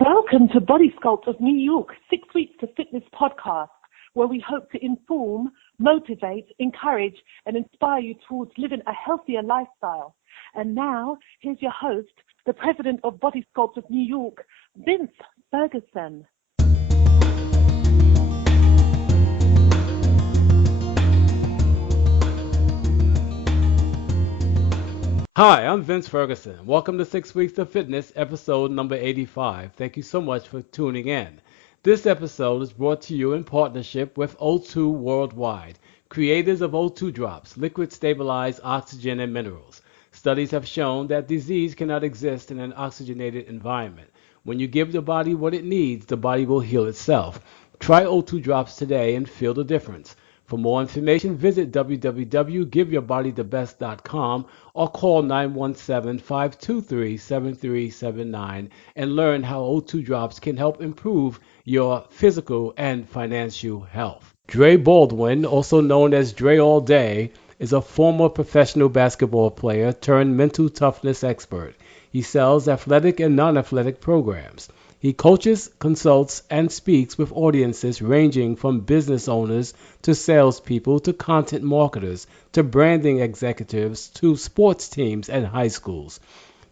Welcome to Body Sculpt of New York, 6 Weeks to Fitness podcast, where we hope to inform, motivate, encourage, and inspire you towards living a healthier lifestyle. And now, here's your host, the president of Body Sculpt of New York, Vince Ferguson. Hi, I'm Vince Ferguson. Welcome to 6 Weeks to Fitness, episode number 85. Thank you so much for tuning in. This episode is brought to you in partnership with O2 Worldwide, creators of O2 Drops, liquid stabilized oxygen and minerals. Studies have shown that disease cannot exist in an oxygenated environment. When you give the body what it needs, the body will heal itself. Try O2 Drops today and feel the difference. For more information, visit www.giveyourbodythebest.com or call 917-523-7379 and learn how O2 Drops can help improve your physical and financial health. Dre Baldwin, also known as Dre All Day, is a former professional basketball player turned mental toughness expert. He sells athletic and non-athletic programs. He coaches, consults, and speaks with audiences ranging from business owners to salespeople to content marketers to branding executives to sports teams and high schools.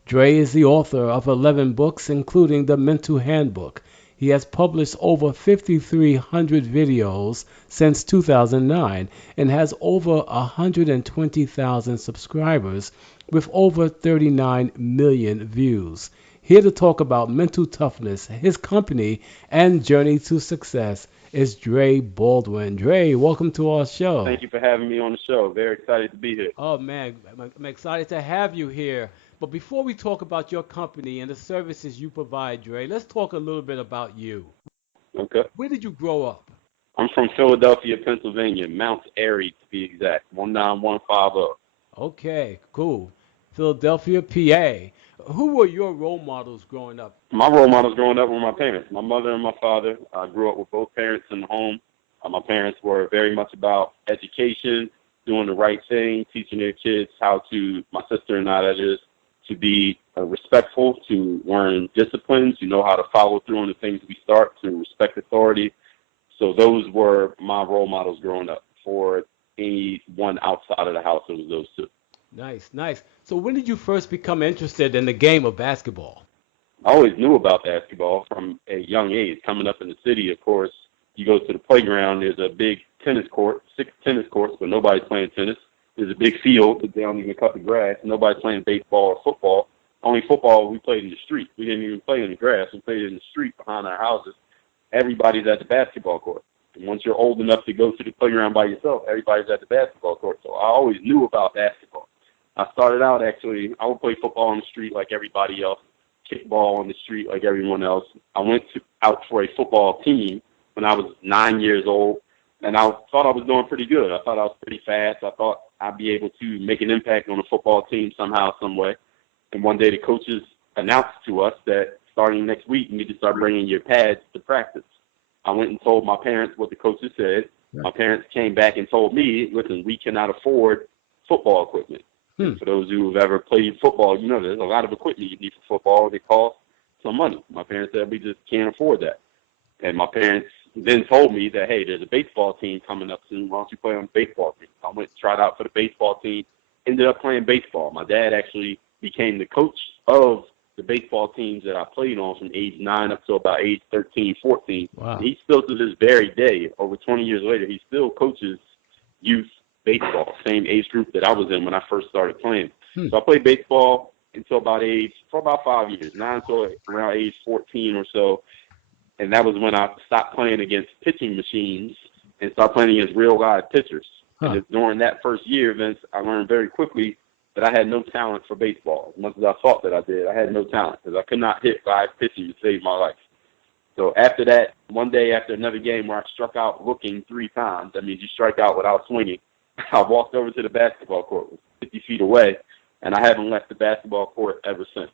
Dre is the author of 11 books, including The Mental Handbook. He has published over 5,300 videos since 2009 and has over 120,000 subscribers with over 39 million views. Here to talk about mental toughness, his company, and journey to success is Dre Baldwin. Dre, welcome to our show. Thank you for having me on the show. Very excited to be here. Oh, man, I'm excited to have you here. But before we talk about your company and the services you provide, Dre, let's talk a little bit about you. Okay. Where did you grow up? I'm from Philadelphia, Pennsylvania, Mount Airy to be exact, 19150. Okay, cool. Philadelphia, PA. Who were your role models growing up? My role models growing up were my parents, my mother and my father. I grew up with both parents in the home. My parents were very much about education, doing the right thing, teaching their kids how to, my sister and I, that is, to be respectful, to learn discipline, to know how to follow through on the things we start, to respect authority. So those were my role models growing up. For anyone outside of the house, it was those two. Nice, nice. So when did you first become interested in the game of basketball? I always knew about basketball from a young age. Coming up in the city, of course, you go to the playground, there's a big tennis court, 6 tennis courts, but nobody's playing tennis. There's a big field, but they don't even cut the grass. Nobody's playing baseball or football. Only football we played in the street. We didn't even play in the grass. We played in the street behind our houses. Everybody's at the basketball court. And once you're old enough to go to the playground by yourself, everybody's at the basketball court. So I always knew about basketball. I started out, actually, I would play football on the street like everybody else, kickball on the street like everyone else. I went out for a football team when I was 9 years old, and I thought I was doing pretty good. I thought I was pretty fast. I thought I'd be able to make an impact on the football team somehow, some way. And one day the coaches announced to us that starting next week, you need to start bringing your pads to practice. I went and told my parents what the coaches said. My parents came back and told me, listen, we cannot afford football equipment. For those who have ever played football, you know there's a lot of equipment you need for football. They cost some money. My parents said we just can't afford that. And my parents then told me that, hey, there's a baseball team coming up soon. Why don't you play on the baseball team? I went and tried out for the baseball team, ended up playing baseball. My dad actually became the coach of the baseball teams that I played on from age 9 up to about age 13, 14. Wow. He still, to this very day, over 20 years later, he still coaches youth baseball, same age group that I was in when I first started playing. So I played baseball for about 5 years, 9 to around age 14 or so. And that was when I stopped playing against pitching machines and started playing against real live pitchers. And during that first year, Vince, I learned very quickly that I had no talent for baseball. As much as I thought that I did, I had no talent because I could not hit live pitching to save my life. So after that, one day after another game where I struck out looking 3 times, that means you strike out without swinging, I walked over to the basketball court, 50 feet away, and I haven't left the basketball court ever since.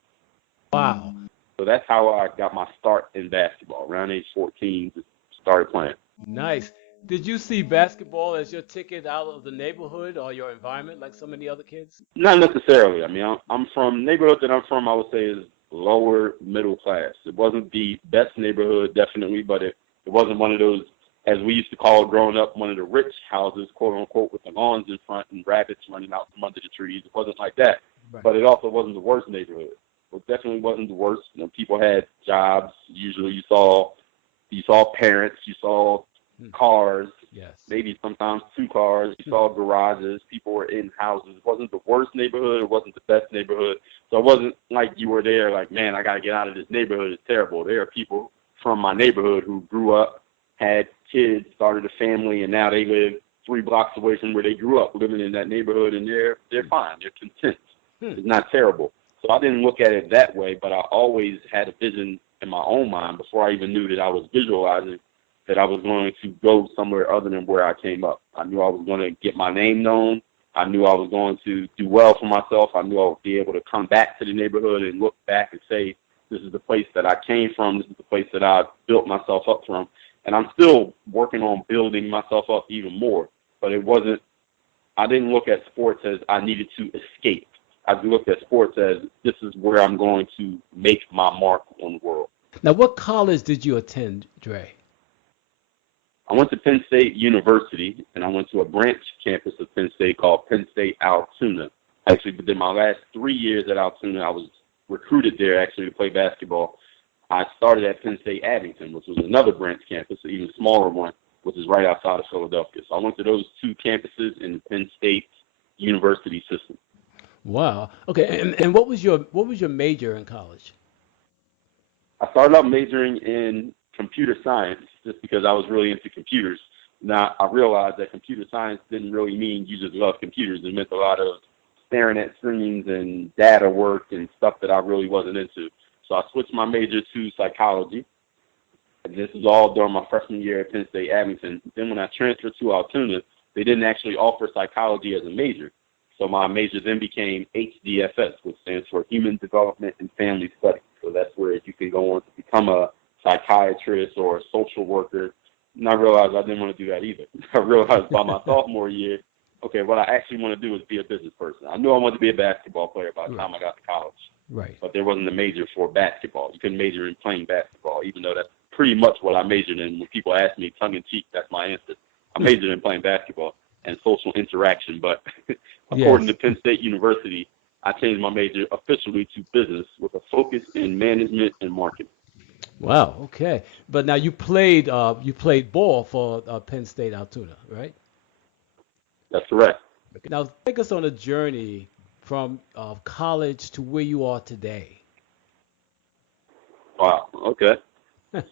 Wow. So that's how I got my start in basketball. Around age 14, just started playing. Nice. Did you see basketball as your ticket out of the neighborhood or your environment like so many other kids? Not necessarily. I mean, I'm from, neighborhood that I'm from, I would say is lower middle class. It wasn't the best neighborhood, definitely, but it wasn't one of those, as we used to call it growing up, one of the rich houses, quote unquote, with the lawns in front and rabbits running out from under the trees. It wasn't like that, Right. but it also wasn't the worst neighborhood. It definitely wasn't the worst. You know, people had jobs. Usually you saw parents, you saw cars, Yes. maybe sometimes two cars. You saw garages. People were in houses. It wasn't the worst neighborhood. It wasn't the best neighborhood. So it wasn't like you were there like, man, I got to get out of this neighborhood. It's terrible. There are people from my neighborhood who grew up, had kids, started a family, and now they live 3 blocks away from where they grew up, living in that neighborhood, and they're fine. They're content. It's not terrible. So I didn't look at it that way, but I always had a vision in my own mind before I even knew that I was visualizing that I was going to go somewhere other than where I came up. I knew I was going to get my name known. I knew I was going to do well for myself. I knew I would be able to come back to the neighborhood and look back and say, this is the place that I came from. This is the place that I built myself up from. And I'm still working on building myself up even more. But I didn't look at sports as I needed to escape. I looked at sports as this is where I'm going to make my mark on the world. Now, what college did you attend, Dre? I went to Penn State University, and I went to a branch campus of Penn State called Penn State Altoona. Actually, within my last 3 years at Altoona, I was recruited there actually to play basketball. I started at Penn State Abington, which was another branch campus, an even smaller one, which is right outside of Philadelphia. So I went to those 2 campuses in the Penn State University system. Wow. Okay. And what was your major in college? I started out majoring in computer science just because I was really into computers. Now, I realized that computer science didn't really mean you just love computers. It meant a lot of staring at screens and data work and stuff that I really wasn't into. So I switched my major to psychology. And this is all during my freshman year at Penn State Abington. Then when I transferred to Altoona, they didn't actually offer psychology as a major. So my major then became HDFS, which stands for Human Development and Family Studies. So that's where you can go on to become a psychiatrist or a social worker. And I realized I didn't want to do that either. I realized by my sophomore year, okay, what I actually want to do is be a business person. I knew I wanted to be a basketball player by the time I got to college. Right. But there wasn't a major for basketball. You couldn't major in playing basketball, even though that's pretty much what I majored in. When people ask me tongue-in-cheek, that's my answer. I majored in playing basketball and social interaction. But according to Penn State University, I changed my major officially to business with a focus in management and marketing. Wow. Okay. But now you played ball for Penn State Altoona, right? That's correct. Now take us on a journey from college to where you are today. Wow. Okay.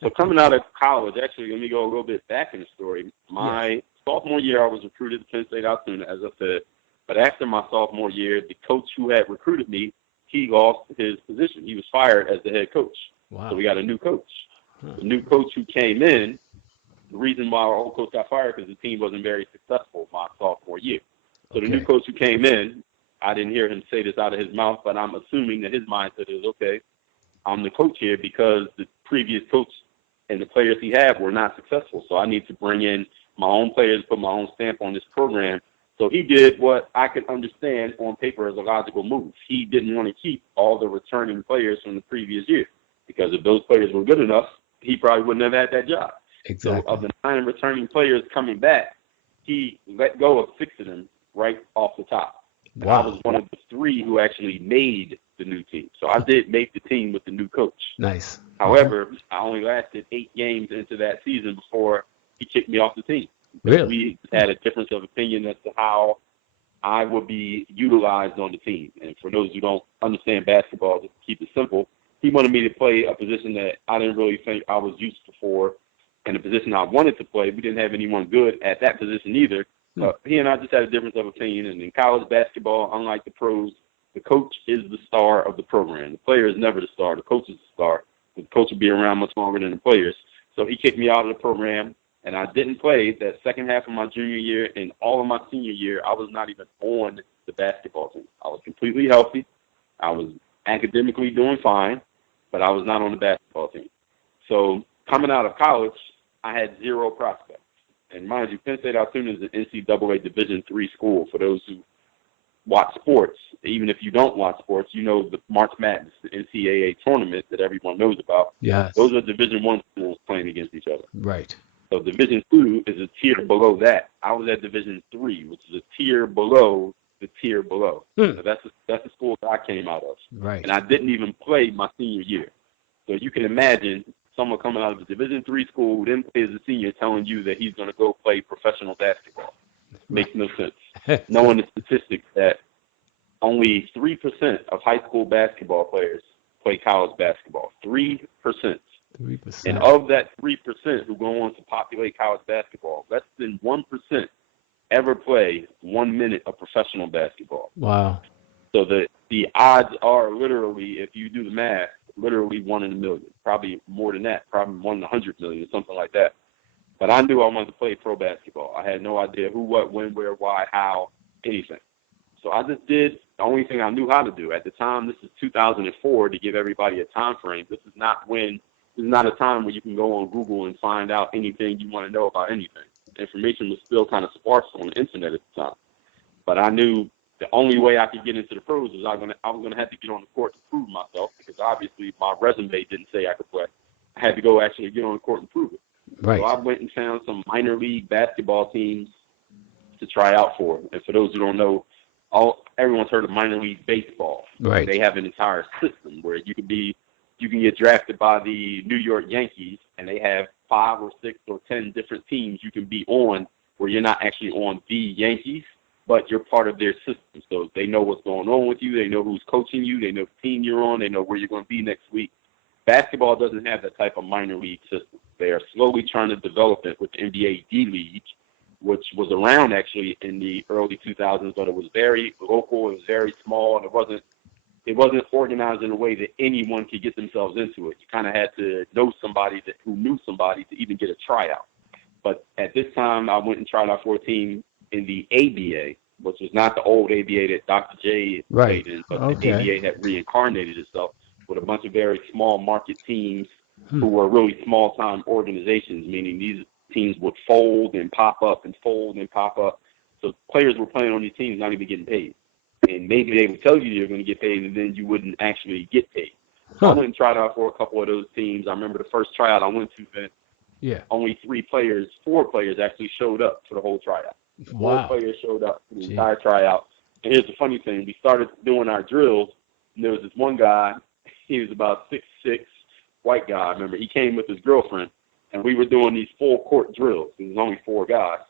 So coming out of college, actually, let me go a little bit back in the story. My sophomore year, I was recruited to Penn State Altoona, as I said. But after my sophomore year, the coach who had recruited me, he lost his position. He was fired as the head coach. Wow. So we got a new coach. The new coach who came in, the reason why our old coach got fired because the team wasn't very successful my sophomore year. So the new coach who came in, I didn't hear him say this out of his mouth, but I'm assuming that his mindset is, okay, I'm the coach here because the previous coach and the players he had were not successful. So I need to bring in my own players, put my own stamp on this program. So he did what I could understand on paper as a logical move. He didn't want to keep all the returning players from the previous year because if those players were good enough, he probably wouldn't have had that job. Exactly. So of the 9 returning players coming back, he let go of 6 of them right off the top. Wow. I was one of the 3 who actually made the new team. So I did make the team with the new coach. Nice. However, I only lasted 8 games into that season before he kicked me off the team. Really? We had a difference of opinion as to how I would be utilized on the team. And for those who don't understand basketball, just to keep it simple, he wanted me to play a position that I didn't really think I was used for, and the position I wanted to play. We didn't have anyone good at that position either. But he and I just had a difference of opinion. And in college basketball, unlike the pros, the coach is the star of the program. The player is never the star. The coach is the star. The coach will be around much longer than the players. So he kicked me out of the program, and I didn't play that second half of my junior year. And all of my senior year, I was not even on the basketball team. I was completely healthy. I was academically doing fine, but I was not on the basketball team. So coming out of college, I had 0 prospects. And mind you, Penn State Altoona is an NCAA Division III school, for those who watch sports, even if you don't watch sports, you know the March Madness, the NCAA tournament that everyone knows about. Yes. Those are Division I schools playing against each other. Right. So Division II is a tier below that. I was at Division III, which is a tier below the tier below. So that's the school that I came out of. Right. And I didn't even play my senior year. So you can imagine someone coming out of a Division III school who didn't play as a senior telling you that he's going to go play professional basketball. Makes no sense. Knowing the statistics that only 3% of high school basketball players play college basketball. 3%. 3%. And of that 3% who go on to populate college basketball, less than 1% ever play 1 minute of professional basketball. Wow. So the odds are literally, if you do the math, literally 1 in a million. Probably more than that. Probably 1 in 100 million, something like that. But I knew I wanted to play pro basketball. I had no idea who, what, when, where, why, how, anything. So I just did the only thing I knew how to do. At the time, this is 2004, to give everybody a time frame. This is not a time where you can go on Google and find out anything you want to know about anything. The information was still kind of sparse on the internet at the time. But I knew the only way I could get into the pros was I was gonna have to get on the court to prove myself, because obviously my resume didn't say I could play. I had to go actually get on the court and prove it. Right. So I went and found some minor league basketball teams to try out for. And for those who don't know, everyone's heard of minor league baseball. Right. They have an entire system where you can get drafted by the New York Yankees, and they have 5 or 6 or 10 different teams you can be on, where you're not actually on the Yankees, but you're part of their system. So they know what's going on with you. They know who's coaching you. They know the team you're on. They know where you're going to be next week. Basketball doesn't have that type of minor league system. They are slowly trying to develop it with the NBA D-League, which was around actually in the early 2000s, but it was very local. It was very small, and it wasn't organized in a way that anyone could get themselves into it. You kind of had to know somebody who knew somebody to even get a tryout. But at this time, I went and tried out for a team in the ABA, which was not the old ABA that Dr. J played in, but the ABA had reincarnated itself with a bunch of very small market teams who were really small-time organizations, meaning these teams would fold and pop up and fold and pop up. So players were playing on these teams not even getting paid. And maybe they would tell you you're going to get paid, and then you wouldn't actually get paid. So I went and tried out for a couple of those teams. I remember the first tryout I went to, Vince, only 4 players actually showed up for the whole tryout. Wow. 4 players showed up for the entire tryout. And here's the funny thing. We started doing our drills, and there was this one guy. He was about 6'6", white guy. I remember he came with his girlfriend, and we were doing these full-court drills. There was only 4 guys.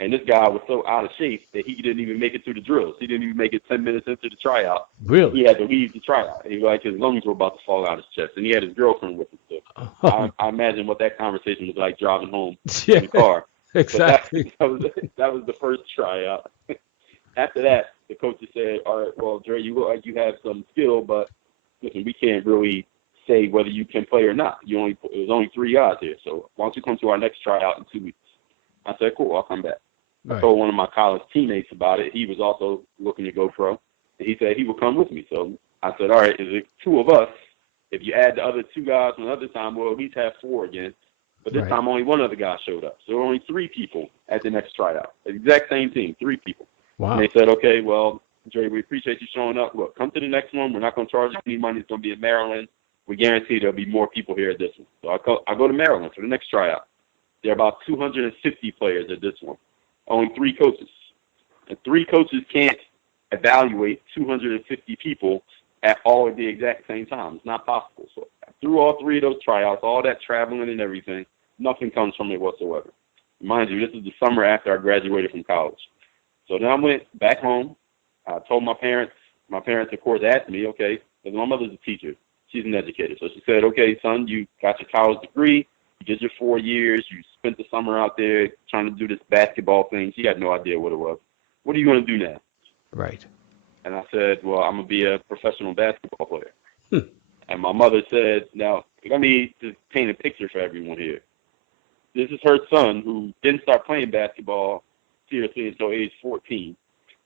And this guy was so out of shape that he didn't even make it through the drills. He didn't even make it 10 minutes into the tryout. Really? He had to leave the tryout. He like his lungs were about to fall out his chest, and he had his girlfriend with him. So I imagine what that conversation was like driving home in the car. Exactly. But that was the first tryout. After that, the coach said, "All right, well, Dre, you look like you have some skill, but listen, we can't really say whether you can play or not. There's only 3 guys here, so why don't you come to our next tryout in 2 weeks?" I said, "Cool, I'll come back." Right. I told one of my college teammates about it. He was also looking to go pro, and he said he would come with me. So I said, all right, is it 2 of us? If you add the other 2 guys from the other time, we'll at least have 4 again. But this time only 1 other guy showed up. So only 3 people at the next tryout. The exact same team, 3 people. Wow. And they said, okay, well, Dre, we appreciate you showing up. Look, come to the next one. We're not going to charge you any money. It's going to be in Maryland. We guarantee there'll be more people here at this one. So I go to Maryland for the next tryout. There are about 250 players at this one. Only 3 coaches. And 3 coaches can't evaluate 250 people at all at the exact same time. It's not possible. So through all 3 of those tryouts, all that traveling and everything, nothing comes from it whatsoever. Mind you, this is the summer after I graduated from college. So then I went back home. I told my parents. My parents, of course, asked me, okay, because my mother's a teacher. She's an educator. So she said, okay, son, you got your college degree. You did your 4 years. You spent the summer out there trying to do this basketball thing. She had no idea what it was. What are you going to do now? Right. And I said, well, I'm going to be a professional basketball player. And my mother said, now, let me just paint a picture for everyone here. This is her son who didn't start playing basketball seriously until age 14.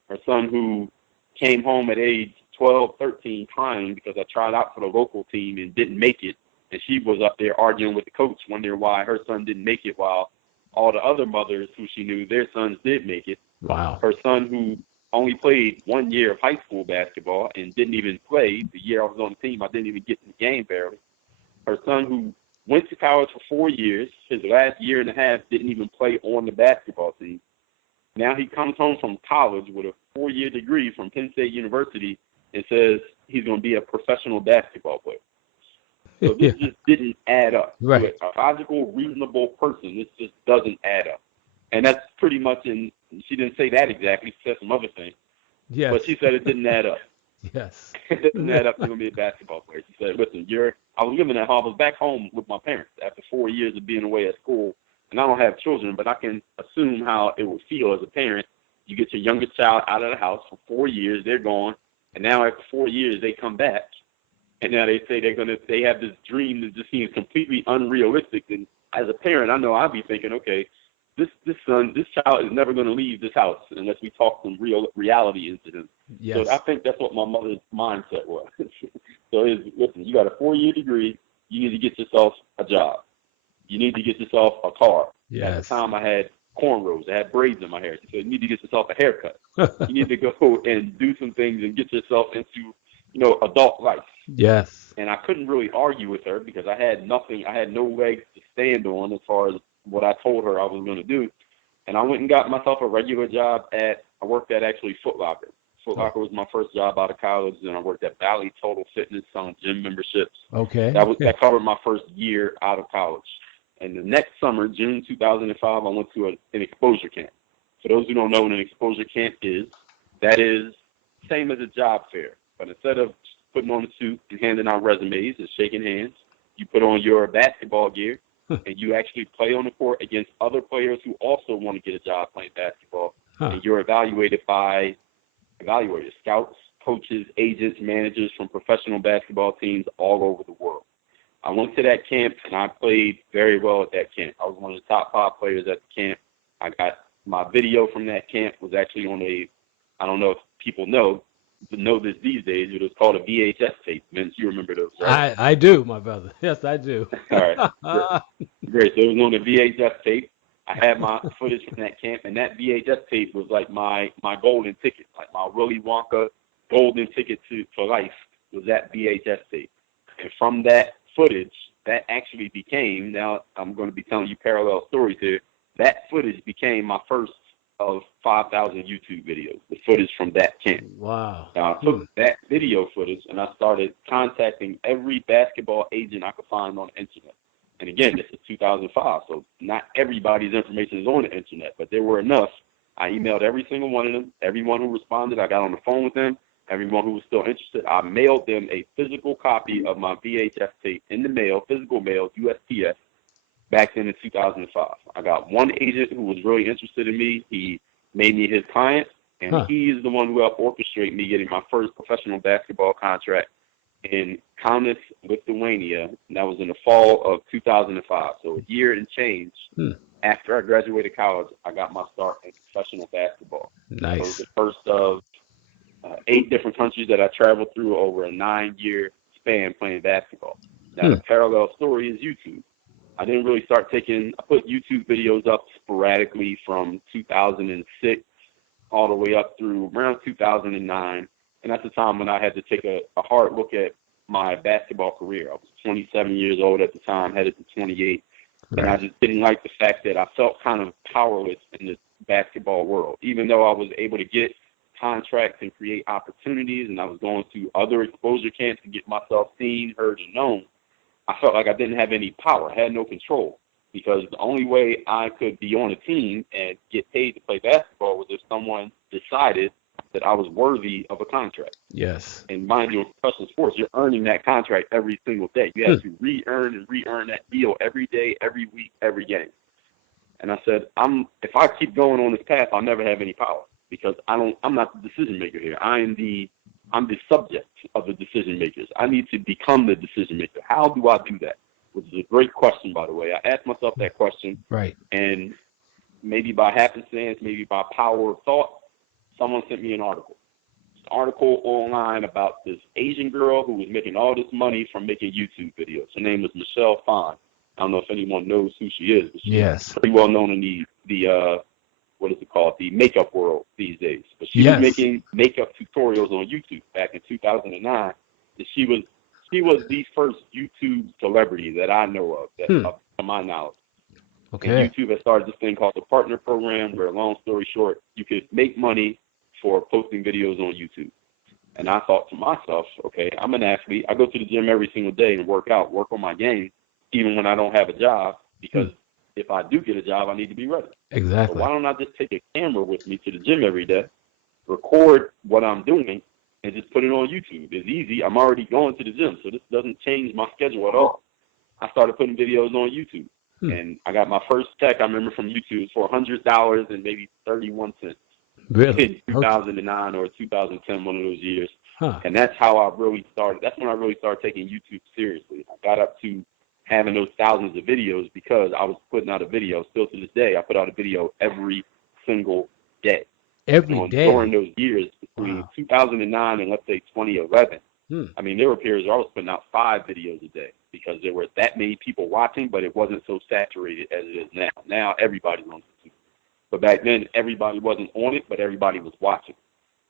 Her son who came home at age 12, 13 crying because I tried out for the local team and didn't make it. And she was up there arguing with the coach, wondering why her son didn't make it while all the other mothers who she knew, their sons did make it. Wow. Her son who only played 1 year of high school basketball and didn't even play. The year I was on the team, I didn't even get in the game barely. Her son, who went to college for 4 years, his last year and a half didn't even play on the basketball team. Now he comes home from college with a 4-year degree from Penn State University and says he's going to be a professional basketball player. So this just didn't add up. Right. To a logical, reasonable person, this just doesn't add up. And that's pretty much she didn't say that exactly. She said some other things. Yes. But she said it didn't add up. Yes. It didn't add up to going to be a basketball player. She said, listen, I was living at home. I was back home with my parents after 4 years of being away at school. And I don't have children, but I can assume how it would feel as a parent. You get your youngest child out of the house for 4 years. They're gone. And now after 4 years, they come back. And now they say they have this dream that just seems completely unrealistic. And as a parent, I know I'd be thinking, okay, this child is never going to leave this house unless we talk some real reality into him. Yes. So I think that's what my mother's mindset was. So listen, you got a 4-year degree. You need to get yourself a job. You need to get yourself a car. Yes. At the time, I had cornrows. I had braids in my hair. She said, you need to get yourself a haircut. You need to go and do some things and get yourself into, adult life. Yes. And I couldn't really argue with her because I had nothing. I had no legs to stand on as far as what I told her I was going to do. And I went and got myself a regular job I worked at actually Foot Locker. Foot Locker was my first job out of college. And I worked at Valley Total Fitness selling gym memberships. Okay. That covered my first year out of college. And the next summer, June 2005, I went to an exposure camp. For those who don't know what an exposure camp is, that is same as a job fair. But instead of putting on a suit and handing out resumes and shaking hands, you put on your basketball gear and you actually play on the court against other players who also want to get a job playing basketball. And you're evaluated by evaluators, scouts, coaches, agents, managers from professional basketball teams all over the world. I went to that camp, and I played very well at that camp. I was one of the top 5 players at the camp. I got my video from that camp was actually on I don't know if people know this these days, it was called a VHS tape. Vince, you remember those, right? I do, my brother. Yes, I do. All right. Great. So it was on a VHS tape. I had my footage from that camp, and that VHS tape was like my golden ticket, like my Willy Wonka golden ticket for life was that VHS tape. And from that footage, that actually became, now I'm going to be telling you parallel stories here, that footage became my first of 5,000 YouTube videos, the footage from that camp. Wow. Now, I took that video footage and I started contacting every basketball agent I could find on the internet. And again, this is 2005, so not everybody's information is on the internet, but there were enough. I emailed every single one of them. Everyone who responded, I got on the phone with them. Everyone who was still interested, I mailed them a physical copy of my VHS tape in the mail, physical mail, USPS, back then in 2005. I got one agent who was really interested in me. He made me his client, and he is the one who helped orchestrate me getting my first professional basketball contract in Kaunas, Lithuania, and that was in the fall of 2005. So a year and change after I graduated college, I got my start in professional basketball. Nice. So it was the first of 8 different countries that I traveled through over a 9-year span playing basketball. Now, the parallel story is YouTube. I didn't really start I put YouTube videos up sporadically from 2006 all the way up through around 2009. And that's the time when I had to take a hard look at my basketball career. I was 27 years old at the time, headed to 28. Right. And I just didn't like the fact that I felt kind of powerless in the basketball world. Even though I was able to get contracts and create opportunities, and I was going to other exposure camps to get myself seen, heard, and known, I felt like I didn't have any power. I had no control, because the only way I could be on a team and get paid to play basketball was if someone decided that I was worthy of a contract. Yes. And mind you, in professional sports, you're earning that contract every single day. You have to re-earn and re-earn that deal every day, every week, every game. And I said, if I keep going on this path, I'll never have any power, because I'm not the decision maker here. I'm the subject of the decision makers. I need to become the decision maker. How do I do that? Which is a great question, by the way. I asked myself that question. Right. And maybe by happenstance, maybe by power of thought, someone sent me an article. It's an article online about this Asian girl who was making all this money from making YouTube videos. Her name was Michelle Phan. I don't know if anyone knows who she is, but she's pretty well known in the what is it called, the makeup world these days. But she was Yes. making makeup tutorials on YouTube back in 2009. And she was the first YouTube celebrity that I know of, that up to my knowledge. And Okay. YouTube has started this thing called the partner program, where, long story short, you could make money for posting videos on YouTube. And I thought to myself, okay, I'm an athlete. I go to the gym every single day and work on my game, even when I don't have a job, because if I do get a job, I need to be ready. So Exactly. why don't I just take a camera with me to the gym every day, record what I'm doing, and just put it on YouTube? It's easy. I'm already going to the gym, so this doesn't change my schedule at all. I started putting videos on YouTube. And I got my first check, I remember, from YouTube for $100 and maybe 31 cents Really? in 2009 or 2010, one of those years. Huh. And that's how I really started. That's when I really started taking YouTube seriously. I got up to having those thousands of videos because I was putting out a video. Still to this day, I put out a video every single day. Every day. During those years between 2009 and, let's say, 2011, I mean, there were periods where I was putting out 5 videos a day because there were that many people watching, but it wasn't so saturated as it is now. Now everybody's on YouTube. But back then, everybody wasn't on it, but everybody was watching.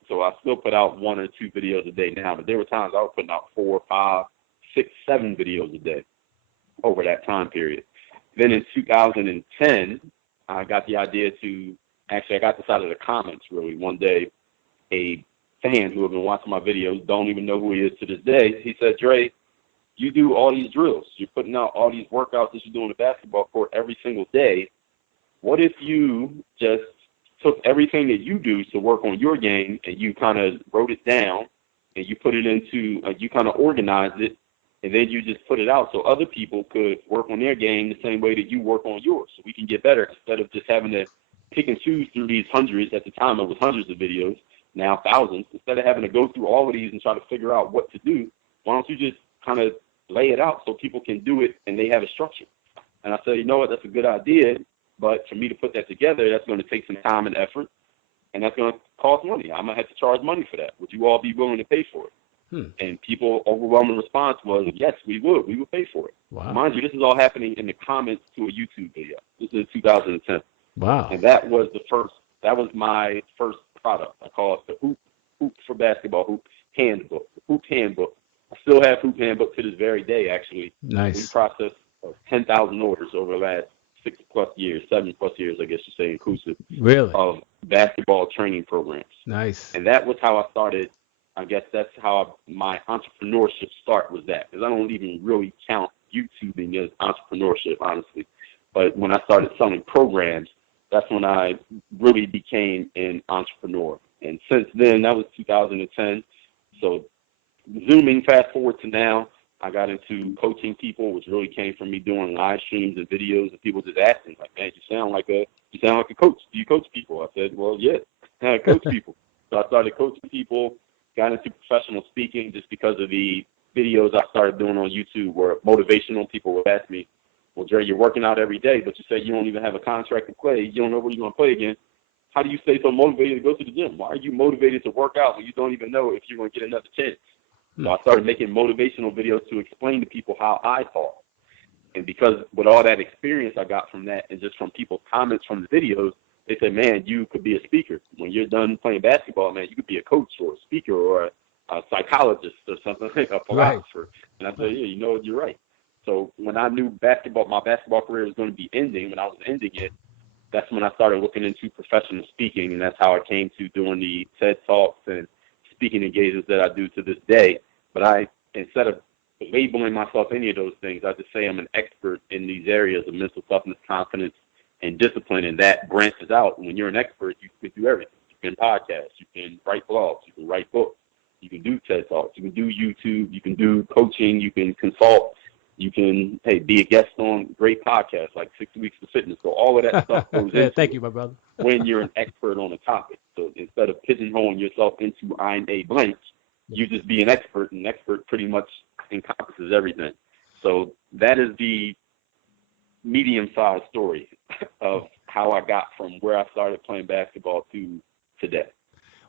So I still put out 1 or 2 videos a day now, but there were times I was putting out 4, 5, 6, 7 videos a day over that time period. Then in 2010, I got the idea to, actually, I got this out of the comments, really. One day, a fan who had been watching my videos, don't even know who he is to this day, he said, Dre, you do all these drills. You're putting out all these workouts that you do on the basketball court every single day. What if you just took everything that you do to work on your game and you kind of wrote it down and you put it into, you kind of organized it, and then you just put it out so other people could work on their game the same way that you work on yours, so we can get better instead of just having to pick and choose through these hundreds. At the time, it was hundreds of videos, now thousands. Instead of having to go through all of these and try to figure out what to do, why don't you just kind of lay it out so people can do it and they have a structure? And I said, you know what, that's a good idea, but for me to put that together, that's going to take some time and effort, and that's going to cost money. I'm going to have to charge money for that. Would you all be willing to pay for it? And people, overwhelming response was, yes, we would. We would pay for it. Wow. Mind you, this is all happening in the comments to a YouTube video. This is 2010. Wow. And that was my first product. I call it the Hoop for Basketball, Hoop Handbook. The Hoop Handbook. I still have Hoop Handbook to this very day, actually. Nice. We processed 10,000 orders over the last 6+ years, 7+ years, I guess you say, inclusive, Really? of basketball training programs. Nice. And that was how I started. I guess that's how my entrepreneurship start was that, because I don't even really count YouTubing as entrepreneurship, honestly. But when I started selling programs, that's when I really became an entrepreneur. And since then, that was 2010. So zooming fast forward to now, I got into coaching people, which really came from me doing live streams and videos, and people just asking, like, man, you sound like a coach. Do you coach people? I said, well, yeah, I coach people. So I started coaching people, got into professional speaking just because of the videos I started doing on YouTube were motivational. People would ask me, well, Dre, you're working out every day, but you say you don't even have a contract to play. You don't know where you're going to play again. How do you stay so motivated to go to the gym? Why are you motivated to work out when you don't even know if you're going to get another chance? So I started making motivational videos to explain to people how I thought. And because with all that experience I got from that and just from people's comments from the videos, they said, man, you could be a speaker. When you're done playing basketball, man, you could be a coach or a speaker or a psychologist or something, a philosopher. Right. And I said, yeah, you know, you're right. So when I knew my basketball career was going to be ending, when I was ending it, that's when I started looking into professional speaking, and that's how I came to doing the TED Talks and speaking engagements that I do to this day. But instead of labeling myself any of those things, I just say I'm an expert in these areas of mental toughness, confidence, and discipline, and that branches out. When you're an expert, you can do everything. You can podcast, you can write blogs, you can write books, you can do TED Talks, you can do YouTube, you can do coaching, you can consult, you can, be a guest on great podcasts like 6 Weeks of Fitness. So all of that stuff goes into thank you, my brother. when you're an expert on a topic. So instead of pigeonholing yourself into I'm a blank, you just be an expert, and an expert pretty much encompasses everything. So that is the medium-sized story of how I got from where I started playing basketball to today.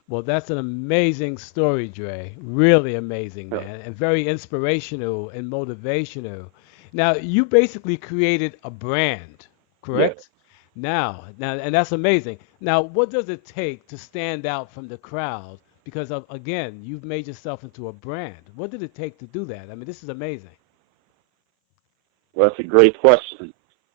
Well, that's an amazing story, Dre. Really amazing, man, and very inspirational and motivational. Now, you basically created a brand, correct? Now, and that's amazing. Now, what does it take to stand out from the crowd? Because of, again, you've made yourself into a brand. What did it take to do that? I mean, this is amazing. Well, that's a great question.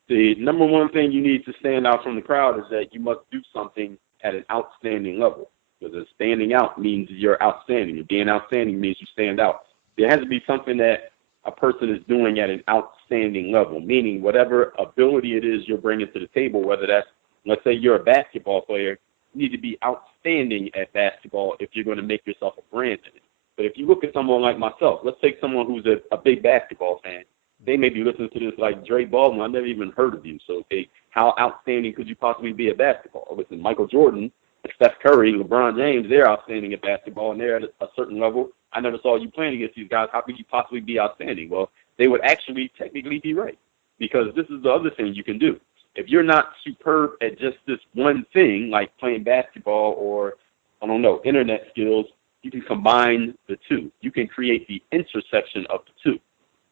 The number one thing you need to stand out from the crowd is that you must do something at an outstanding level. Because standing out means you're outstanding. And being outstanding means you stand out. There has to be something that a person is doing at an outstanding level, meaning whatever ability it is you're bringing to the table, whether that's, let's say you're a basketball player, you need to be outstanding at basketball if you're going to make yourself a brand in it. But if you look at someone like myself, let's take someone who's a big basketball fan. They may be listening to this like Dre Baldwin. I've never even heard of you. So, okay, how outstanding could you possibly be at basketball? Listen, Michael Jordan, Steph Curry, LeBron James, they're outstanding at basketball, and they're at a certain level. I never saw you playing against these guys. How could you possibly be outstanding? Well, they would actually technically be right, because this is the other thing you can do. If you're not superb at just this one thing, like playing basketball or, I don't know, internet skills, you can combine the two. You can create the intersection of the two.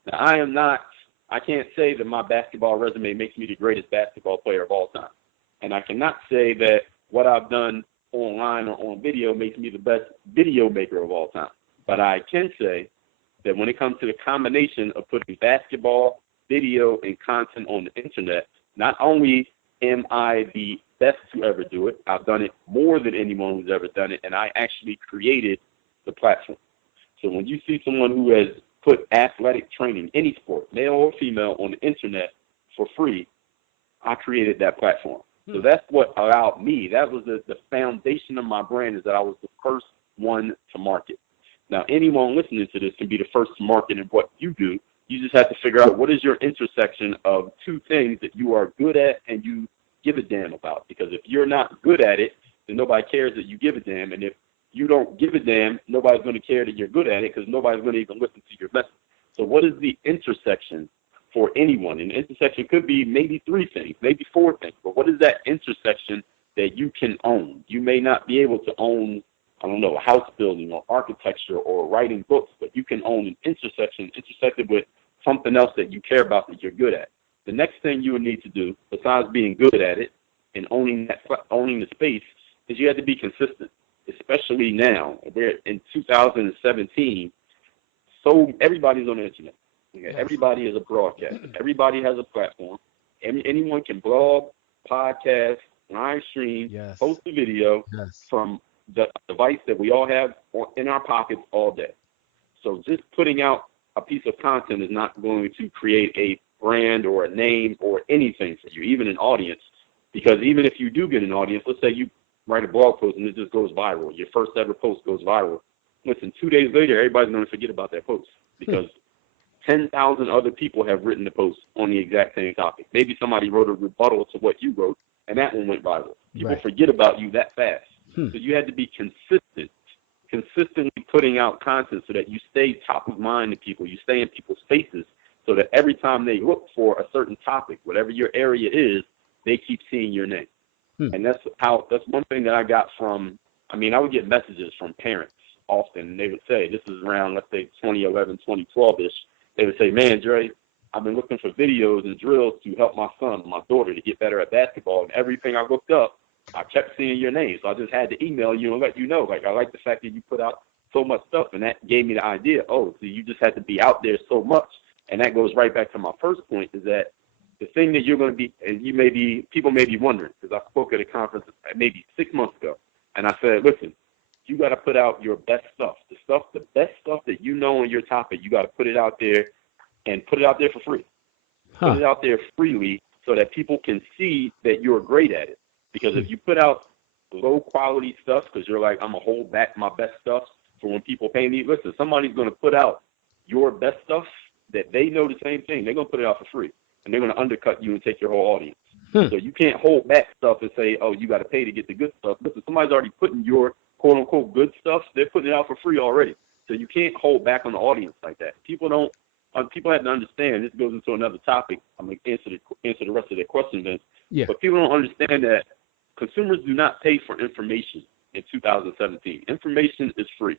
Now, I can't say that my basketball resume makes me the greatest basketball player of all time. And I cannot say that what I've done online or on video makes me the best video maker of all time. But I can say that when it comes to the combination of putting basketball, video, and content on the internet, not only am I the best to ever do it, I've done it more than anyone who's ever done it, and I actually created the platform. So when you see someone who has put athletic training, any sport, male or female, on the internet for free, I created that platform. So that's what allowed me. That was the foundation of my brand, is that I was the first one to market. Now, anyone listening to this can be the first to market in what you do. You just have to figure out what is your intersection of two things that you are good at and you give a damn about. Because if you're not good at it, then nobody cares that you give a damn. And if you don't give a damn, nobody's going to care that you're good at it, because nobody's going to even listen to your message. So what is the intersection for anyone? And the intersection could be maybe three things, maybe four things. But what is that intersection that you can own? You may not be able to own, I don't know, house building or architecture or writing books, but you can own an intersection intersected with something else that you care about, that you're good at. The next thing you would need to do, besides being good at it and owning the space, is you have to be consistent, especially now. We're in 2017, so everybody's on the internet. Okay? Everybody is a broadcaster. Everybody has a platform. Anyone can blog, podcast, live stream, post a video from the device that we all have in our pockets all day. So just putting out a piece of content is not going to create a brand or a name or anything for you, even an audience. Because even if you do get an audience, let's say you write a blog post and it just goes viral, your first ever post goes viral. Listen, 2 days later, everybody's going to forget about that post, because 10,000 other people have written the post on the exact same topic. Maybe somebody wrote a rebuttal to what you wrote, and that one went viral. People forget about you that fast. So you had to be consistently putting out content so that you stay top of mind to people, you stay in people's faces, so that every time they look for a certain topic, whatever your area is, they keep seeing your name. And that's one thing that I got from, I would get messages from parents often, and they would say, this is around, let's say, 2011, 2012-ish, they would say, man, Dre, I've been looking for videos and drills to help my son, my daughter, to get better at basketball, and everything I looked up, I kept seeing your name. So I just had to email you and let you know. Like, I like the fact that you put out so much stuff, and that gave me the idea, so you just had to be out there so much. And that goes right back to my first point, is that the thing that you're going to be, and people may be wondering, because I spoke at a conference maybe 6 months ago, and I said, listen, you got to put out your best stuff. The best stuff that you know on your topic, you got to put it out there, and put it out there for free. Put it out there freely so that people can see that you're great at it. Because if you put out low quality stuff, because you're like, I'm going to hold back my best stuff for when people pay me, listen, somebody's going to put out your best stuff that they know the same thing. They're going to put it out for free, and they're going to undercut you and take your whole audience. So you can't hold back stuff and say, you got to pay to get the good stuff. Listen, somebody's already putting your quote unquote good stuff. They're putting it out for free already. So you can't hold back on the audience like that. People have to understand, this goes into another topic. I'm going to answer the rest of their questions then. Yeah. But people don't understand that consumers do not pay for information in 2017. Information is free.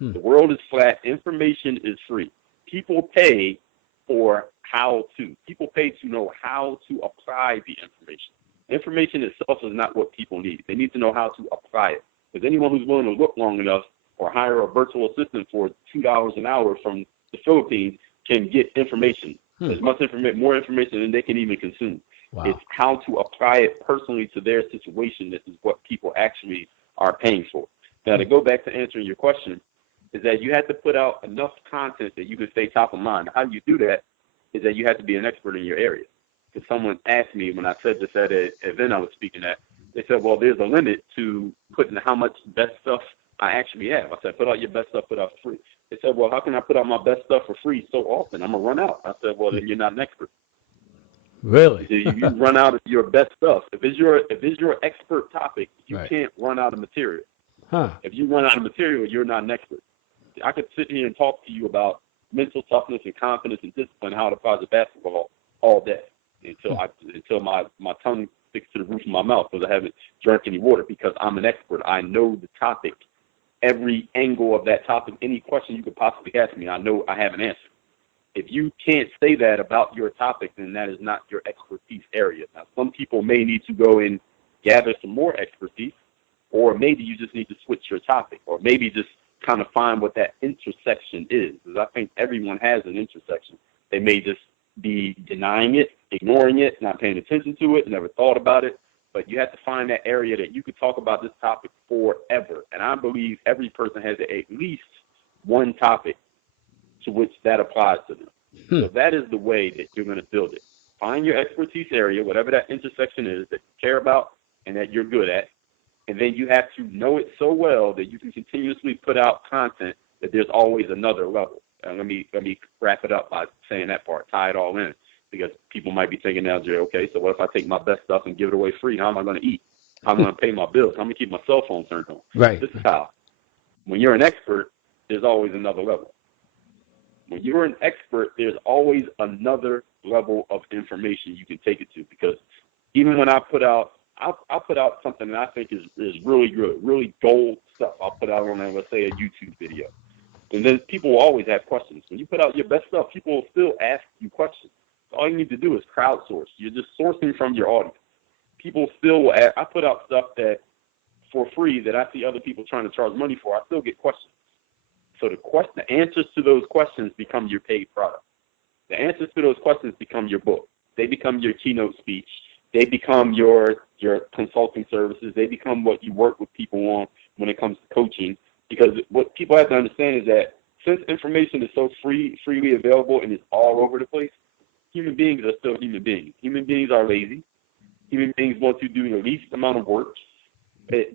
The world is flat. Information is free. People pay for how to. People pay to know how to apply the information. Information itself is not what people need. They need to know how to apply it. Because anyone who's willing to look long enough or hire a virtual assistant for $2 an hour from the Philippines can get information. As much information, more information than they can even consume. Wow. It's how to apply it personally to their situation. This is what people actually are paying for. Now, to go back to answering your question, is that you have to put out enough content that you can stay top of mind. How you do that is that you have to be an expert in your area. Because someone asked me when I said this at an event I was speaking at, they said, well, there's a limit to putting how much best stuff I actually have. I said, put out your best stuff, put out for free. They said, well, how can I put out my best stuff for free so often? I'm going to run out. I said, well, then you're not an expert. Really? You run out of your best stuff. If it's your expert topic, you Right. can't run out of material. Huh. If you run out of material, you're not an expert. I could sit here and talk to you about mental toughness and confidence and discipline, how to apply to basketball all day until my tongue sticks to the roof of my mouth because I haven't drank any water, because I'm an expert. I know the topic, every angle of that topic, any question you could possibly ask me, I know I have an answer. If you can't say that about your topic, then that is not your expertise area. Now, some people may need to go and gather some more expertise, or maybe you just need to switch your topic, or maybe just kind of find what that intersection is. Because I think everyone has an intersection. They may just be denying it, ignoring it, not paying attention to it, never thought about it. But you have to find that area that you could talk about this topic forever. And I believe every person has at least one topic to which that applies to them. So that is the way that you're going to build it. Find your expertise area, whatever that intersection is that you care about and that you're good at. And then you have to know it so well that you can continuously put out content that there's always another level. Let me wrap it up by saying that part, tie it all in, because people might be thinking now, Jay, okay, so what if I take my best stuff and give it away free? How am I going to eat? How am I going to pay my bills? How am I going to keep my cell phone turned on? Right. This is how. When you're an expert, there's always another level. When you're an expert, there's always another level of information you can take it to, because even when I put out, I'll put out something that I think is really good, really gold stuff. I'll put out on, let's say, a YouTube video. And then people will always have questions. When you put out your best stuff, people will still ask you questions. All you need to do is crowdsource. You're just sourcing from your audience. People still will ask. I put out stuff that for free that I see other people trying to charge money for. I still get questions. So the answers to those questions become your paid product. The answers to those questions become your book. They become your keynote speech. They become your consulting services. They become what you work with people on when it comes to coaching. Because what people have to understand is that since information is so freely available and it's all over the place, human beings are still human beings. Human beings are lazy. Human beings want to do the least amount of work.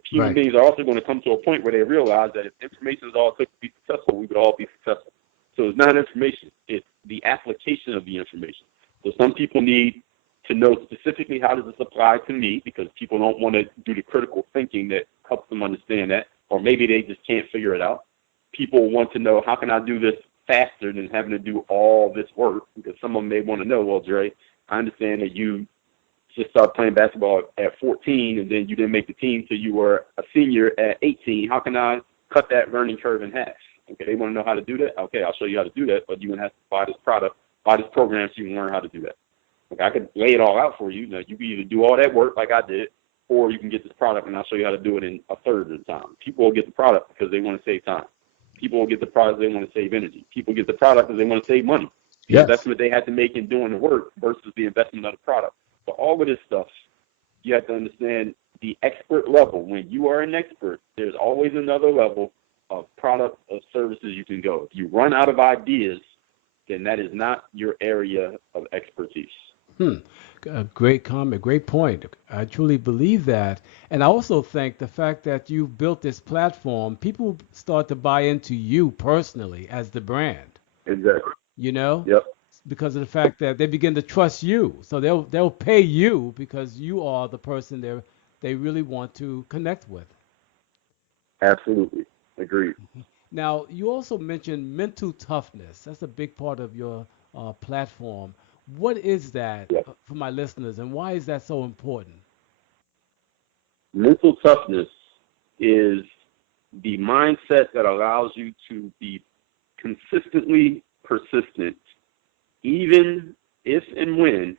Human beings are also going to come to a point where they realize that if information is all it took to be successful, we would all be successful. So it's not information. It's the application of the information. So some people need to know specifically how does this apply to me, because people don't want to do the critical thinking that helps them understand that, or maybe they just can't figure it out. People want to know, how can I do this faster than having to do all this work? Because some of them may want to know, well, Dre, I understand that you just started playing basketball at 14 and then you didn't make the team till you were a senior at 18. How can I cut that learning curve in half? Okay, they want to know how to do that. Okay, I'll show you how to do that, but you're going to have to buy this product, buy this program so you can learn how to do that. Okay, I could lay it all out for you. Now, you can either do all that work like I did, or you can get this product and I'll show you how to do it in a third of the time. People will get the product because they want to save time. People will get the product because they want to save energy. People get the product because they want to save money. The investment they have to make in doing the work versus the investment of the product. So all of this stuff, you have to understand the expert level. When you are an expert, there's always another level of product or services you can go. If you run out of ideas, then that is not your area of expertise. Great comment, great point. I truly believe that. And I also think the fact that you've built this platform, people start to buy into you personally as the brand. Exactly. You know? Yep. Because of the fact that they begin to trust you. So they'll pay you because you are the person they really want to connect with. Absolutely. Agreed. Now, you also mentioned mental toughness. That's a big part of your platform. What is that Yep. for my listeners, and why is that so important? Mental toughness is the mindset that allows you to be consistently persistent, even if and when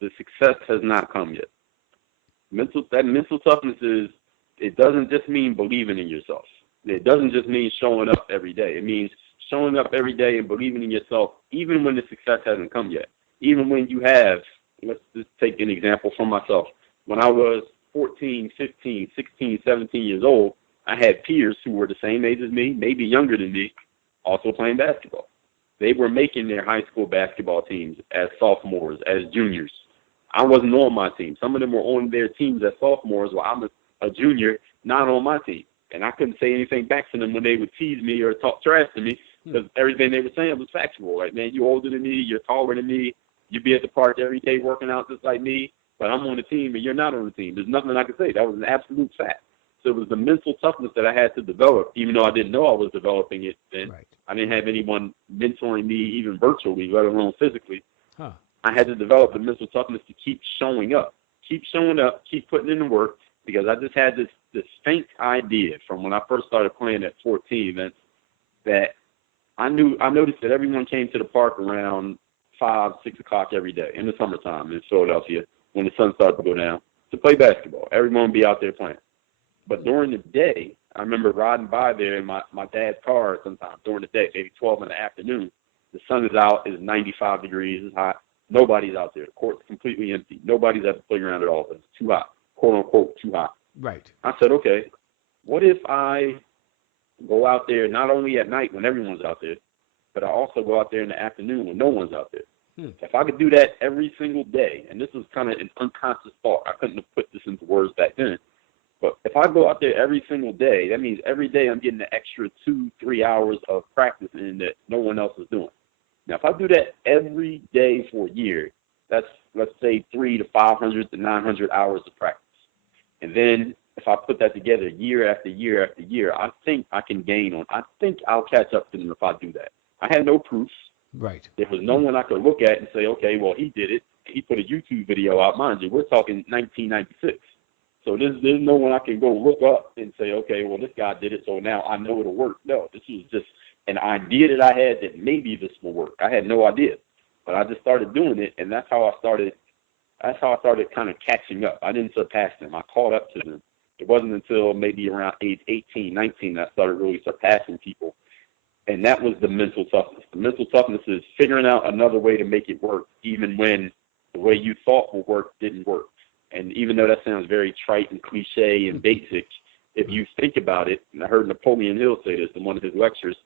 the success has not come yet. Mental toughness is, it doesn't just mean believing in yourself. It doesn't just mean showing up every day. It means showing up every day and believing in yourself, even when the success hasn't come yet. Even when you have, let's just take an example from myself. When I was 14, 15, 16, 17 years old, I had peers who were the same age as me, maybe younger than me, also playing basketball. They were making their high school basketball teams as sophomores, as juniors. I wasn't on my team. Some of them were on their teams as sophomores while I'm a junior, not on my team. And I couldn't say anything back to them when they would tease me or talk trash to me, because everything they were saying was factual. Like, man, you're older than me, you're taller than me, you be at the park every day working out just like me, but I'm on the team and you're not on the team. There's nothing I could say. That was an absolute fact. So it was the mental toughness that I had to develop, even though I didn't know I was developing it then. Right. I didn't have anyone mentoring me, even virtually, let alone physically. Huh. I had to develop the mental toughness to keep showing up, keep putting in the work, because I just had this faint idea from when I first started playing at 14 that I noticed that everyone came to the park around 5, 6 o'clock every day in the summertime in Philadelphia when the sun started to go down to play basketball. Everyone would be out there playing. But during the day, I remember riding by there in my dad's car sometimes during the day, maybe 12 in the afternoon. The sun is out, it's 95 degrees, it's hot. Nobody's out there. The court's completely empty. Nobody's at the playground at all. It's too hot, quote unquote, too hot. Right. I said, okay, what if I go out there not only at night when everyone's out there, but I also go out there in the afternoon when no one's out there? If I could do that every single day, and this was kind of an unconscious thought, I couldn't have put this into words back then, but if I go out there every single day, that means every day I'm getting an extra 2-3 hours of practice in that no one else is doing. Now, if I do that every day for a year, that's, let's say, 300 to 500 to 900 hours of practice. And then if I put that together year after year after year, I think I can I think I'll catch up to them if I do that. I had no proof. Right. There was no one I could look at and say, okay, well, he did it. He put a YouTube video out. Mind you, we're talking 1996. So there's no one I can go look up and say, okay, well, this guy did it, so now I know it'll work. No, this was just an idea that I had that maybe this will work. I had no idea. But I just started doing it, and that's how I started kind of catching up. I didn't surpass them. I caught up to them. It wasn't until maybe around age 18, 19 that I started really surpassing people. And that was the mental toughness. The mental toughness is figuring out another way to make it work, even when the way you thought would work didn't work. And even though that sounds very trite and cliche and basic, if you think about it, and I heard Napoleon Hill say this in one of his lectures,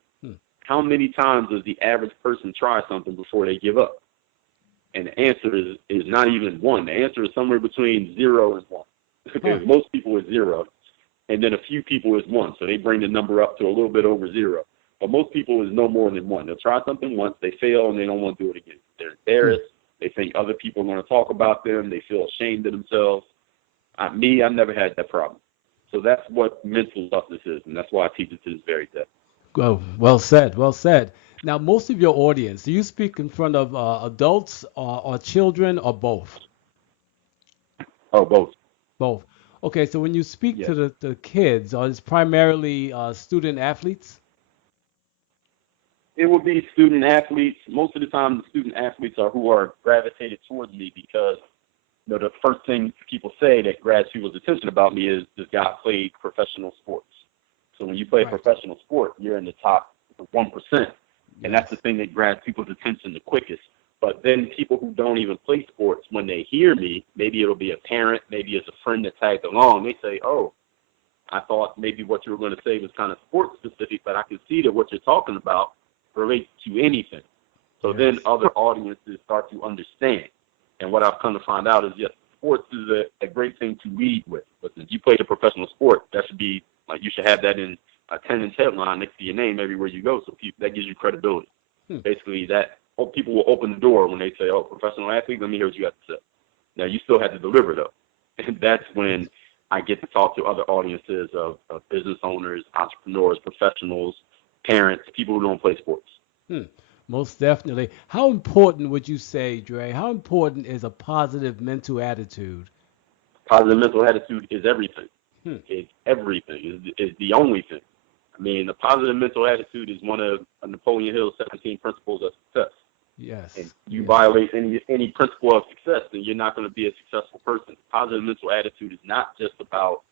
how many times does the average person try something before they give up? And the answer is not even one. The answer is somewhere between 0 and 1. Because most people is 0, and then a few people is 1. So they bring the number up to a little bit over 0. But most people is no more than 1. They'll try something once, they fail, and they don't want to do it again. They're embarrassed. They think other people are going to talk about them. They feel ashamed of themselves. I never had that problem. So that's what mental toughness is, and that's why I teach it to this very day. Oh, well said. Well said. Now, most of your audience, do you speak in front of adults or children or both? Oh, both. Both. Okay, so when you speak Yes. to the kids, are it primarily student athletes? It would be student athletes. Most of the time, the student athletes are who are gravitated towards me because, the first thing people say that grabs people's attention about me is this guy played professional sports. So when you play a professional sport, you're in the top 1%, and that's the thing that grabs people's attention the quickest. But then people who don't even play sports, when they hear me, maybe it'll be a parent, maybe it's a friend that tagged along, they say, oh, I thought maybe what you were going to say was kind of sports specific, but I can see that what you're talking about relates to anything. So then other audiences start to understand. And what I've come to find out is, yes, sports is a great thing to lead with. But if you play a professional sport, that should be, like, you should have that in attendance headline next to your name everywhere you go. So that gives you credibility. Basically, that people will open the door when they say, oh, professional athlete, let me hear what you have to say. Now, you still have to deliver, though. And that's when I get to talk to other audiences of business owners, entrepreneurs, professionals, parents, people who don't play sports. Most definitely. How important would you say, Dre, how important is a positive mental attitude? Positive mental attitude is everything. It's everything. It's the only thing. I mean, the positive mental attitude is one of Napoleon Hill's 17 principles of success. and Yes. you Yes. violate any principle of success, then you're not going to be a successful person. Positive mental attitude is not just about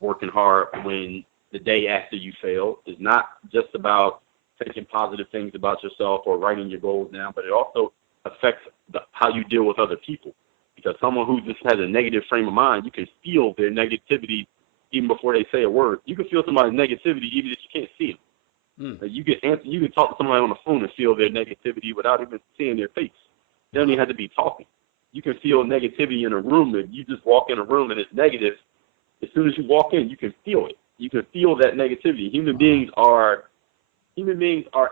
working hard when the day after you fail. It's not just about thinking positive things about yourself or writing your goals down, but it also affects how you deal with other people. Because someone who just has a negative frame of mind, you can feel their negativity even before they say a word. You can feel somebody's negativity even if you can't see them. You can talk to somebody on the phone and feel their negativity without even seeing their face. They don't even have to be talking. You can feel negativity in a room. If you just walk in a room and it's negative, as soon as you walk in, you can feel it. You can feel that negativity. Human beings are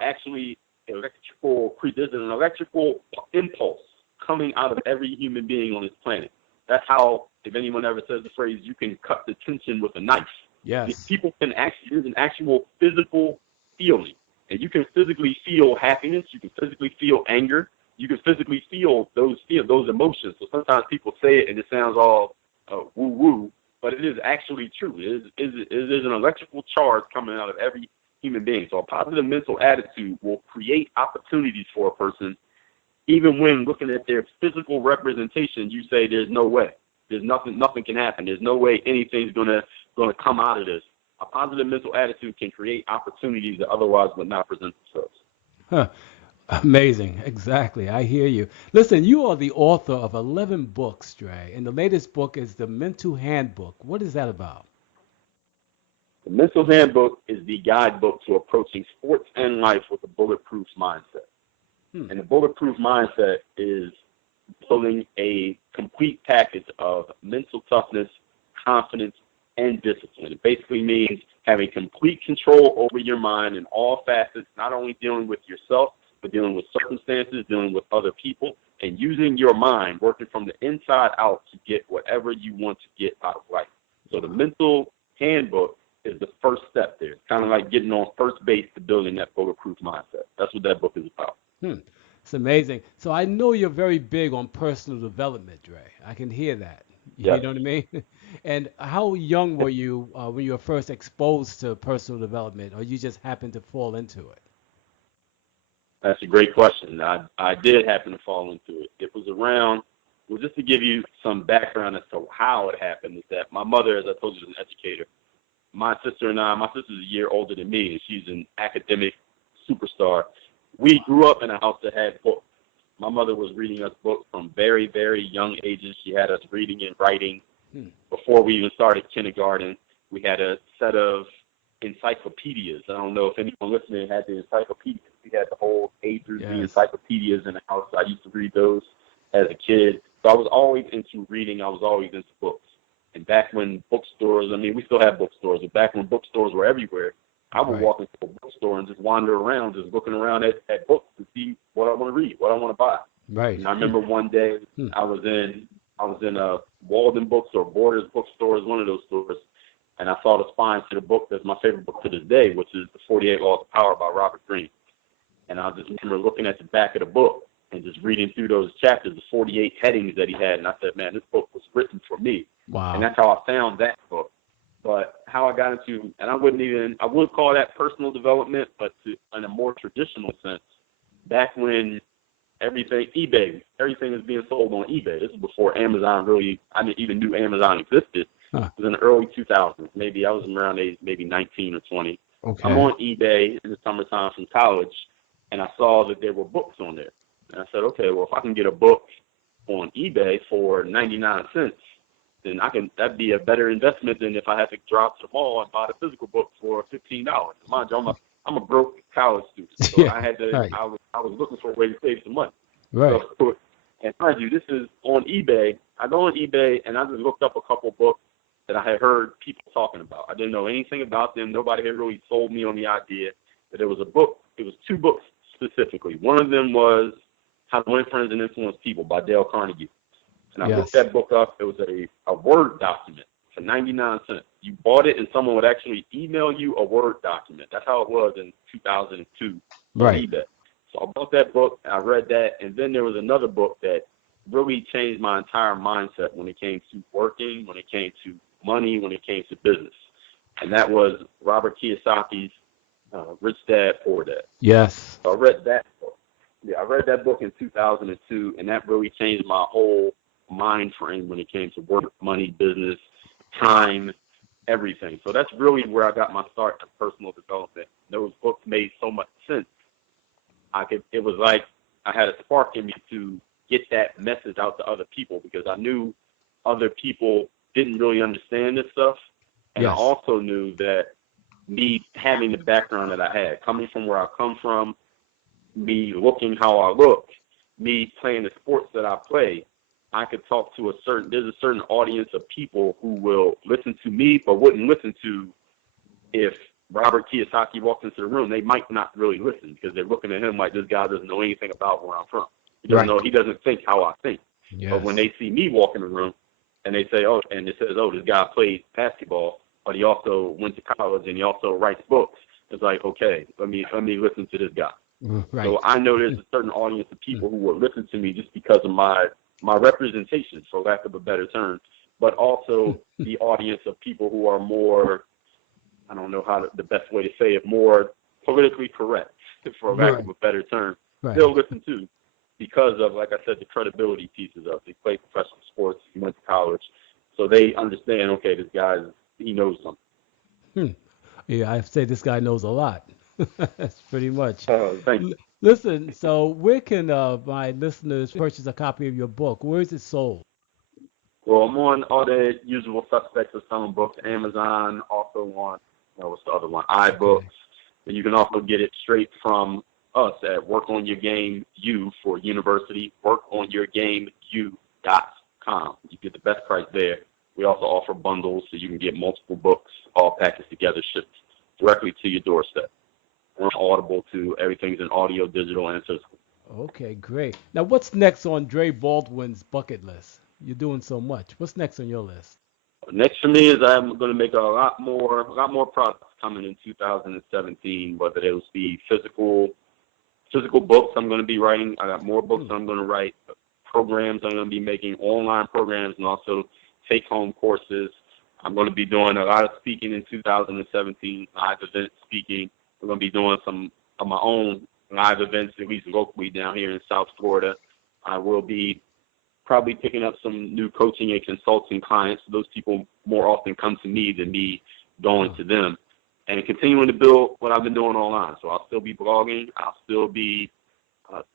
actually electrical. There's an electrical impulse coming out of every human being on this planet. That's how, if anyone ever says the phrase, you can cut the tension with a knife. Yes. People can actually, there's an actual physical feeling. And you can physically feel happiness. You can physically feel anger. You can physically feel those emotions. So sometimes people say it and it sounds all woo-woo, but it is actually true. It is an electrical charge coming out of every human being. So a positive mental attitude will create opportunities for a person. Even when looking at their physical representation, you say there's no way. There's nothing can happen. There's no way anything's gonna come out of this. A positive mental attitude can create opportunities that otherwise would not present themselves. Huh. Amazing. Exactly. I hear you. Listen, you are the author of 11 books, Dre, and the latest book is The Mental Handbook. What is that about? The Mental Handbook is the guidebook to approaching sports and life with a bulletproof mindset. And the bulletproof mindset is building a complete package of mental toughness, confidence, and discipline. It basically means having complete control over your mind in all facets, not only dealing with yourself, but dealing with circumstances, dealing with other people, and using your mind, working from the inside out to get whatever you want to get out of life. So the Mental Handbook is the first step there. It's kind of like getting on first base to building that bulletproof mindset. That's what that book is about. It's amazing. So I know you're very big on personal development, Dre. I can hear that. You Yes. know what I mean? And how young were you when you were first exposed to personal development, or you just happened to fall into it? That's a great question. I did happen to fall into it. It was around, well, just to give you some background as to how it happened, is that my mother, as I told you, is an educator. My sister's a year older than me, and she's an academic superstar. We grew up in a house that had books. My mother was reading us books from very, very young ages. She had us reading and writing before we even started kindergarten. We had a set of encyclopedias. I don't know if anyone listening had the encyclopedias. We had the whole A through Z encyclopedias in the house. I used to read those as a kid. So I was always into reading. I was always into books. And back when bookstores, we still have bookstores, but back when bookstores were everywhere, I would walk into a bookstore and just wander around, just looking around at books to see what I want to read, what I want to buy. Right. And I remember one day I was in a Walden Books or Borders bookstores, one of those stores, and I saw the spine to the book that's my favorite book to this day, which is The 48 Laws of Power by Robert Greene. And I just remember looking at the back of the book and just reading through those chapters, the 48 headings that he had, and I said, man, this book was written for me. Wow. And that's how I found that book. But how I got into, and I wouldn't call that personal development, but in a more traditional sense, back when everything is being sold on eBay. This is before Amazon I didn't even knew Amazon existed. It was in the early 2000s. Maybe I was around age maybe 19 or 20. Okay. I'm on eBay in the summertime from college, and I saw that there were books on there. And I said, okay, well, if I can get a book on eBay for 99 cents, then that'd be a better investment than if I had to drop to the mall and buy the physical book for $15. Mind you, I'm a broke college student, so I had to. Right. I was looking for a way to save some money. Right. So, and mind you, this is on eBay. I go on eBay and I just looked up a couple books that I had heard people talking about. I didn't know anything about them. Nobody had really sold me on the idea that there was a book. It was two books specifically. One of them was How to Win Friends and Influence People by Dale Carnegie. And I looked that book up. It was a Word document for 99 cents. You bought it, and someone would actually email you a Word document. That's how it was in 2002 on eBay. So I bought that book, and I read that, and then there was another book that really changed my entire mindset when it came to working, when it came to money, when it came to business. And that was Robert Kiyosaki's Rich Dad, Poor Dad. Yes. So I read that book. Yeah, I read that book in 2002, and that really changed my whole mind frame when it came to work, money, business, time, everything. So that's really where I got my start in personal development. Those books made so much sense. It was like I had a spark in me to get that message out to other people, because I knew other people didn't really understand this stuff. And Yes. I also knew that me having the background that I had, coming from where I come from, me looking how I look, me playing the sports that I play, I could talk to there's a certain audience of people who will listen to me but wouldn't listen to if Robert Kiyosaki walked into the room. They might not really listen because they're looking at him like, this guy doesn't know anything about where I'm from. He doesn't know, he doesn't think how I think. Yes. But when they see me walk in the room and they say, oh, and it says, oh, this guy played basketball, but he also went to college and he also writes books, it's like, okay, let me listen to this guy. Right. So I know there's a certain audience of people who will listen to me just because of my representation, for lack of a better term, but also the audience of people who are more, I don't know the best way to say it, more politically correct, for lack of a better term, they'll listen to, because of, like I said, the credibility pieces of it. They play professional sports, he went to college, so they understand, okay, this guy, he knows something. Yeah, I say this guy knows a lot. That's pretty much. Thank you. Listen, so where can my listeners purchase a copy of your book? Where is it sold? Well, I'm on all the usual suspects of selling books, Amazon, also on, what's the other one, iBooks. Okay. And you can also get it straight from us at Work On Your Game U for university, workonyourgameu.com. You get the best price there. We also offer bundles so you can get multiple books all packaged together, shipped directly to your doorstep. We're Audible too. Everything's in audio, digital, and physical. Okay, great. Now, what's next on Dre Baldwin's bucket list? You're doing so much. What's next on your list? Next for me is I'm going to make a lot more products coming in 2017, whether those be physical books I'm going to be writing. I got more books I'm going to write, programs I'm going to be making, online programs, and also take-home courses. I'm going to be doing a lot of speaking in 2017, live event speaking. We're going to be doing some of my own live events, at least locally down here in South Florida. I will be probably picking up some new coaching and consulting clients. Those people more often come to me than me going to them. And continuing to build what I've been doing online. So I'll still be blogging. I'll still be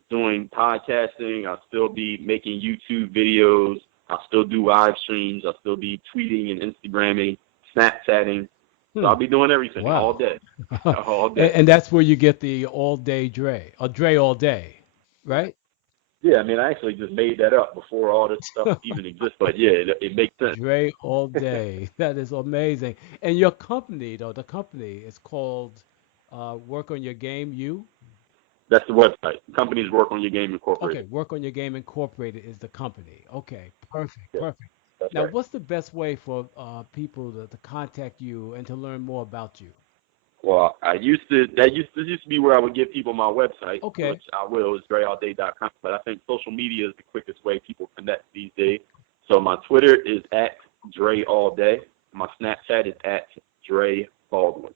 doing podcasting. I'll still be making YouTube videos. I'll still do live streams. I'll still be tweeting and Instagramming, Snapchatting. So I'll be doing everything all day. All day. And that's where you get the all day Dre, or Dre all day, right? Yeah, I mean, I actually just made that up before all this stuff even exists. But yeah, it makes sense. Dre all day. That is amazing. And your company, though, the company is called Work on Your Game U? That's the website. The company's Work On Your Game Incorporated. Okay, Work on Your Game Incorporated is the company. Okay, perfect, Yeah, perfect. that's Now, right. what's the best way for people to contact you and to learn more about you? Well, this used to be where I would give people my website, Okay. which I will, is dreallday.com. But I think social media is the quickest way people connect these days. So my Twitter is at Dre All Day. My Snapchat is at Dre Baldwin.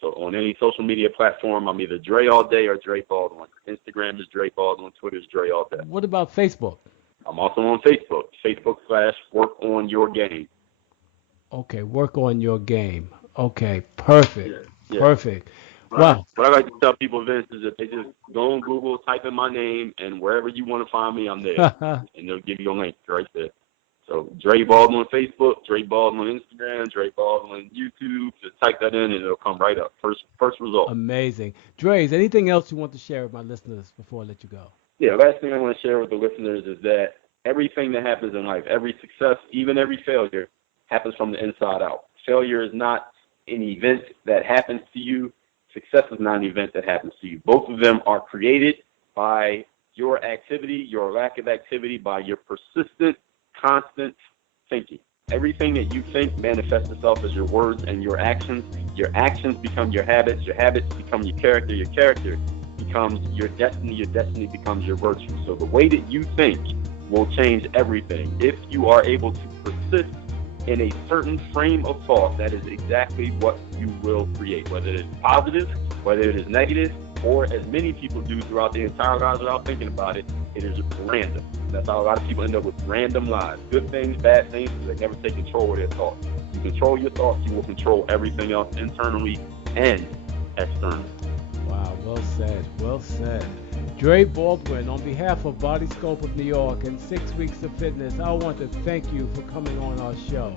So on any social media platform, I'm either Dre All Day or Dre Baldwin. Instagram is Dre Baldwin. Twitter is Dre All Day. What about Facebook? I'm also on Facebook. Facebook.com/Work On Your Game. Okay, Work on Your Game. Okay, perfect, Yeah. perfect. Wow. What I like to tell people, Vince, is that they just go on Google, type in my name, and wherever you want to find me, I'm there. And they'll give you a link right there. So Dre Baldwin Facebook, Dre Baldwin Instagram, Dre Baldwin YouTube. Just type that in and it'll come right up. First result. Amazing. Dre, is anything else you want to share with my listeners before I let you go? Yeah, last thing I want to share with the listeners is that everything that happens in life, every success, even every failure, happens from the inside out. Failure is not an event that happens to you. Success is not an event that happens to you. Both of them are created by your activity, your lack of activity, by your persistent, constant thinking. Everything that you think manifests itself as your words and your actions. Your actions become your habits become your character becomes your destiny becomes your virtue. So the way that you think will change everything. If you are able to persist in a certain frame of thought, that is exactly what you will create, whether it is positive, whether it is negative. or as many people do throughout the entire lives without thinking about it, it is random. That's how a lot of people end up with random lives. Good things, bad things, because they never take control of their thoughts. You control your thoughts, you will control everything else internally and externally. Wow, well said, well said. Dre Baldwin, on behalf of Body Scope of New York and 6 Weeks of Fitness, I want to thank you for coming on our show.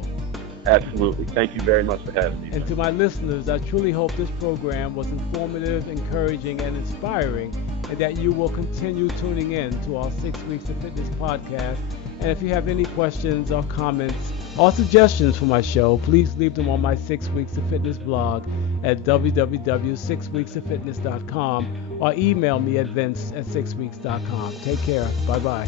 Absolutely. Thank you very much for having me. And to my listeners, I truly hope this program was informative, encouraging, and inspiring, and that you will continue tuning in to our 6 Weeks of Fitness podcast. And if you have any questions or comments or suggestions for my show, please leave them on my 6 Weeks of Fitness blog at www.6weeksoffitness.com or email me at vince@6weeks.com. Take care. Bye-bye.